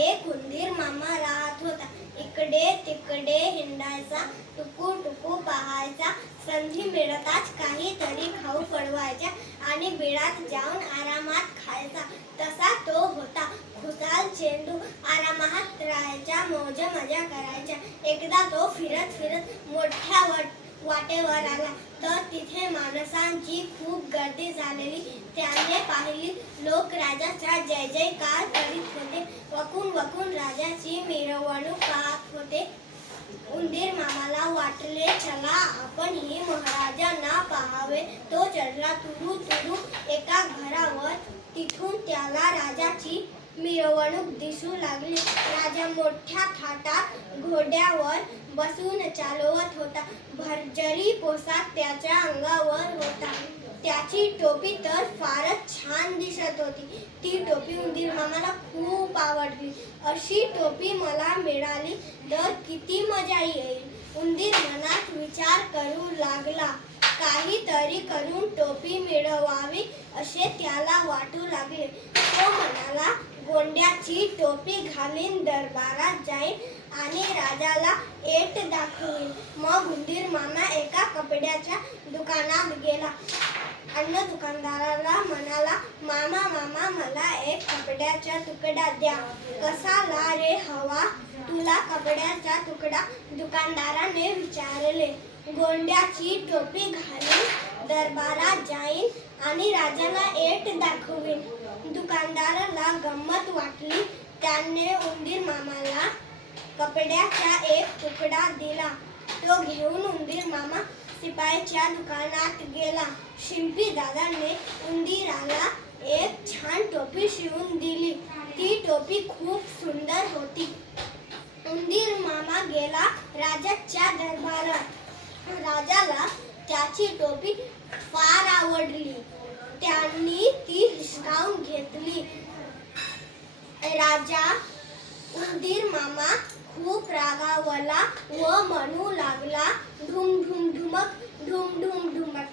एक उंदीर मामा राहत होता. इकडे तिकडे हिंडायचा, टुकू टुकू पाहायचा, संधी मिळताच काहीतरी खाऊ पडवायच्या आणि बिळात जाऊन आरामात खायचा. तसा तो होता खुशाल चेंडू. आरामात राहायचा, मौज मजा करायच्या. एकदा तो फिरत फिरत मोठ्या वाटेवर आला तर तिथे माणसांची खूप गर्दी झालेली त्याने पाहिली. लोक राजाचा जय जयकार करीत होते. वकून वकून राजाची मिरवणूक पाहत होते. उंदीर मामाला वाटले, चला आपणही महाराजांना पाहावे. तो चढला तुरु तुरु एका घरावर. तिथून त्याला राजाची मिरवणूक दिसू लागली. राजा मोठ्या थाटात घोड्यावर बसून चालवत होता. भरजरी पोशाख त्याच्या अंगावर होता. त्याची टोपी तर फारच छान दिसत होती. ती टोपी उंदीर मामाला खूप आवडली. अशी टोपी मला मिळाली तर किती मजा येईल. उंदीर मनात विचार करू लागला. काहीतरी करून टोपी मिळवावी असे त्याला वाटू लागले. तो म्हणाला, गोंड्याची टोपी घालीन, दरबारात जाईन आणि राजाला ऐट दाखवीन. मग उंदीर मामा एका कपड्याच्या दुकानात गेला. अन्न दुकानदाराला म्हणाला, मामा मामा मला एक कपड्याचा तुकडा द्या. कसाला रे हवा तुला कपड्याचा तुकडा? दुकानदाराने विचारले. गोंड्याची टोपी घालीन, दरबारात जाईन आणि राजाला ऐट दाखवीन. दुकानदाराला गंमत वाटली. त्याने उंदीर मामाला कपड्याचा एक तुकडा दिला. तो घेऊन उंदीर मामा शिपायाच्या दुकानात गेला. शिंपी दादाने उंदीराला एक छान टोपी शिवून दिली. ती टोपी खूप सुंदर होती. उंदीर मामा गेला राजाच्या दरबारात. राजाला त्याची टोपी फार आवडली. त्यांनी ती हिसकावून घेतली. राजा उंदीर मामा खूप रागावला व म्हणू लागला, ढुम ढुम ढुमक, ढुम ढुम ढुमक.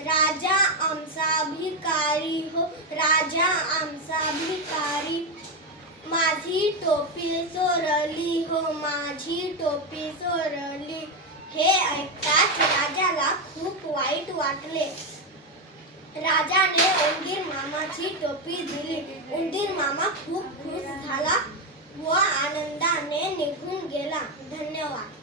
राजा आमचा भिकारी हो, राजा आमचा भिकारी. माझी टोपी चोरली हो, माझी टोपी चोरली. हे ऐकताच राजाला खूप वाईट वाटले. राजाने उंदीर मामाची टोपी दिली. उंदीर मामा खूप खुश झाला व आनंदाने निघून गेला. धन्यवाद.